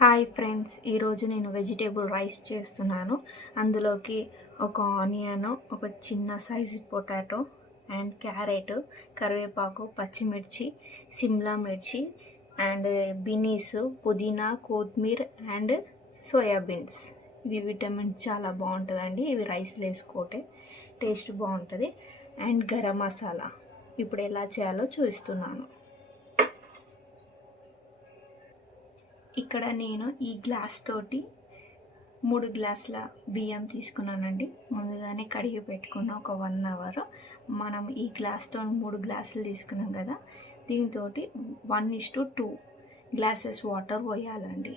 Hi friends, ఈరోజు నేను vegetable rice చేస్తున్నాను. అందులోకి ఒక ఆనియన్, ఒక చిన్న సైజు పొటాటో అండ్ క్యారెట్, కరివేపాకు, పచ్చిమిర్చి, సిమ్లా మిర్చి అండ్ బీనీస్, పుదీనా, కొత్తిమీర అండ్ సోయాబీన్స్. ఇవి విటమిన్స్ చాలా బాగుంటుందండి. ఇవి రైస్లో వేసుకోవటే టేస్ట్ బాగుంటుంది. అండ్ గరం మసాలా. ఇప్పుడు ఎలా చేయాలో చూపిస్తున్నాను. ఇక్కడ నేను ఈ గ్లాస్ తోటి 3 గ్లాసుల బియ్యం తీసుకున్నానండి. ముందుగానే కడిగి పెట్టుకున్న ఒక 1 అవర్. మనం ఈ గ్లాస్తో 3 గ్లాసులు తీసుకున్నాం కదా, దీంతో 1:2 గ్లాసెస్ వాటర్ పోయాలండి.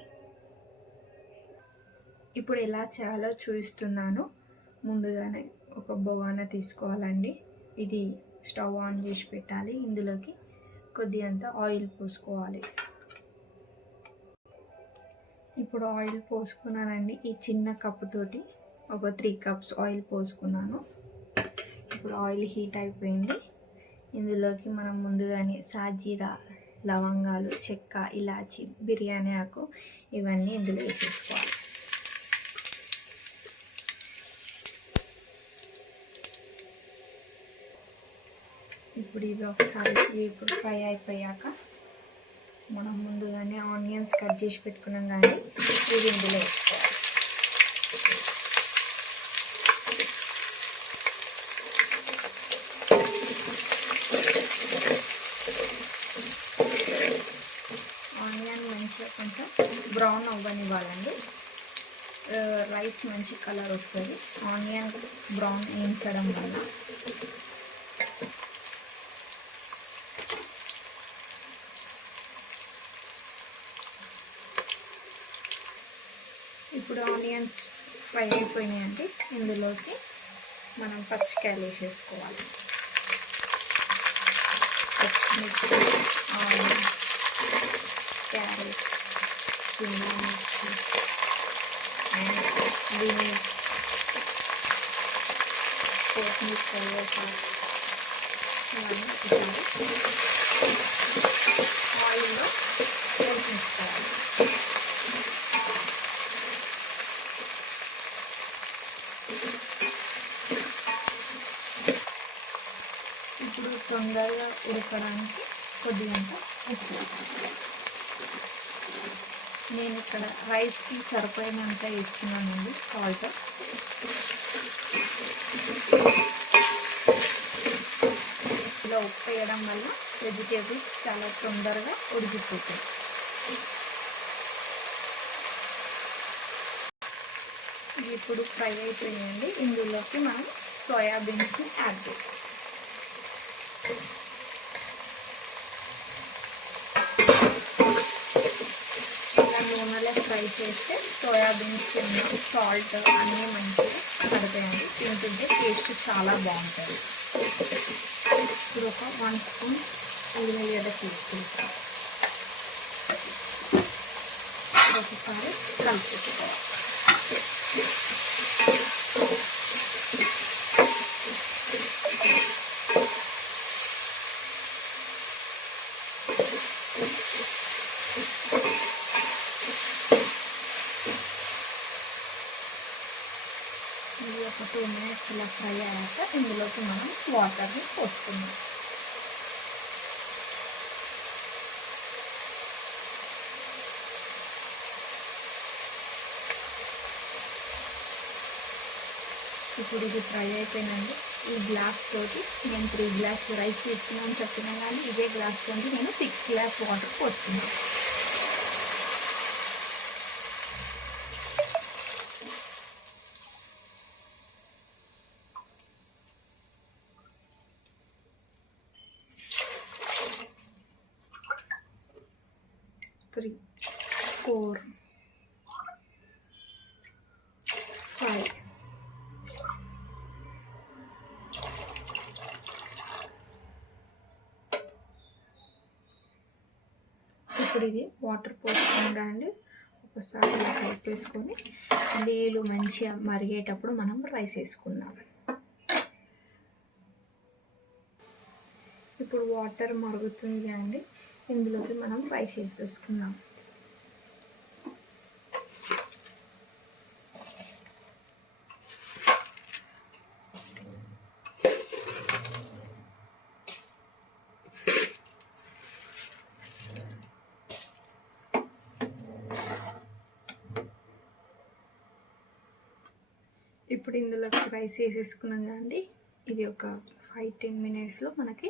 ఇప్పుడు ఎలా చేయాలో చూపిస్తున్నాను. ముందుగానే ఒక బగోని తీసుకోవాలండి. ఇది స్టవ్ ఆన్ చేసి పెట్టాలి. ఇందులోకి కొద్దిగంత ఆయిల్ పోసుకోవాలి. ఇప్పుడు ఆయిల్ పోసుకున్నానండి. ఈ చిన్న కప్పుతోటి ఒక 3 కప్స్ ఆయిల్ పోసుకున్నాను. ఇప్పుడు ఆయిల్ హీట్ అయిపోయింది. ఇందులోకి మనం ముందుగానే సాజీరా, లవంగాలు, చెక్క, ఇలాచి, బిర్యానీ ఆకు ఇవన్నీ ఇందులో వేసేసుకోవాలి. ఇప్పుడు ఇవి ఒకసారి ఇప్పుడు ఫ్రై అయిపోయాక మనం ముందుగానే ఆనియన్స్ కట్ చేసి పెట్టుకున్నాం కానీ ఇవి ఇందులో వేసుకోవాలి. ఆనియన్ మంచిగా కొంచెం బ్రౌన్ అవ్వనివ్వాలండి. రైస్ మంచి కలర్ వస్తుంది ఆనియన్ బ్రౌన్ వేయించడం వల్ల. ఇప్పుడు ఆనియన్స్ ఫ్రై అయిపోయినాయండి. ఇందులోకి మనం పచ్చికాయలు వేసేసుకోవాలి. పచ్చిమిర్చి, ఆనియన్, క్యారెట్, సిమ్లా మిర్చి అండ్ బీనీస్, కొత్తిమీర, కరివేపాకు ఇవన్నీ ఒకసారి ఆయిల్లో వేసేసుకోవాలి. ఇప్పుడు తొందరగా ఉడకడానికి కొద్దిగంత ఉప్పు. నేను ఇక్కడ రైస్కి సరిపోయినంత వేస్తున్నానండి సాల్ట్. ఇలా ఉప్పు వేయడం వల్ల వెజిటేబుల్స్ చాలా తొందరగా ఉడికిపోతాయి. ఇప్పుడు ఫ్రై అయిపోయిందండి. ఇందులోకి మనం సోయాబీన్స్ని యాడ్ చేస్తాం. ఇలా నూనెలో ఫ్రై చేస్తే సోయాబీన్స్ సాల్ట్ అన్నీ మంచిగా పడతాయండి. తింటుంటే టేస్ట్ చాలా బాగుంటుంది. ఇప్పుడు ఒక 1 స్పూన్ ఉల్లిగడ్డ తీసుకుంటాం. ఒకసారి కలిపేసుకోవాలి. ఇది ఒక 2 మినిట్స్ ఇలా ఫ్రై అయ్యాక ఇందులోకి మనం వాటర్ని పోసుకుందాం. ఇప్పుడు ఇది ఫ్రై అయిపోయిందండి. ఈ గ్లాస్ తోటి నేను 3 గ్లాస్ రైస్ తీసుకున్నాను చెప్తున్నాను కానీ ఇదే గ్లాస్ తోటి నేను 6 గ్లాస్ వాటర్ పోస్తున్నాను. Three, 4, 5. ఇప్పుడు ఇది వాటర్ పోసుకుంటా అండి. ఒకసారి ఇలా కలిపేసుకొని నీళ్ళు మంచిగా మరిగేటప్పుడు మనం రైస్ వేసుకుందాం. ఇప్పుడు వాటర్ మరుగుతుంది అండి. ఇందులోకి మనం రైస్ వేసేసుకుందాం. ఇప్పుడు ఇందులోకి రైస్ వేసేసుకున్నాం కదండి. ఇది ఒక 5-10 మినిట్స్లో మనకి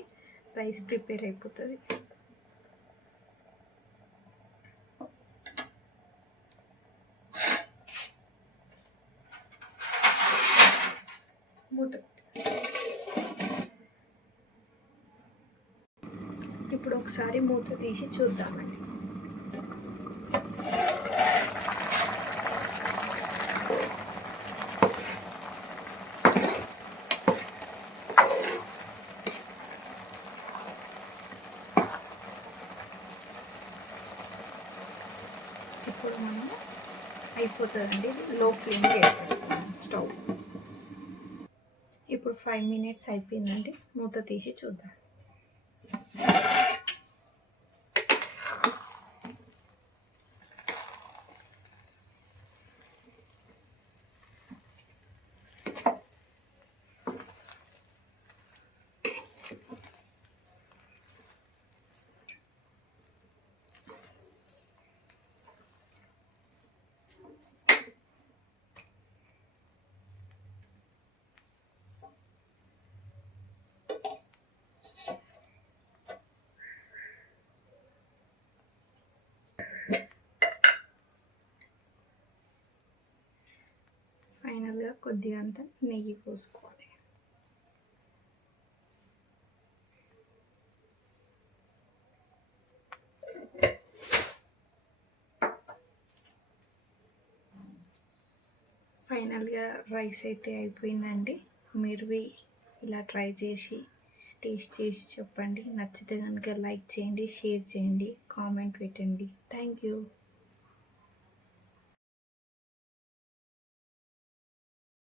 రైస్ ప్రిపేర్ అయిపోతుంది. మూత ఇప్పుడు ఒకసారి మూత తీసి చూద్దామండి. ఇప్పుడు మనం అయిపోతుందండి. లో ఫ్లేమ్ వేసేసుకున్నాం స్టవ్. ఇప్పుడు 5 మినిట్స్ అయిపోయిందండి. మూత తీసి చూద్దాం. ఫైనల్గా కొద్దిగా అంత నెయ్యి పోసుకోవాలి. ఫైనల్గా రైస్ అయితే అయిపోయిందండి. మీరు ఇలా ట్రై చేసి టేస్ట్ చేసి చెప్పండి. నచ్చితే కనుక లైక్ చేయండి, షేర్ చేయండి, కామెంట్ పెట్టండి. Thank you.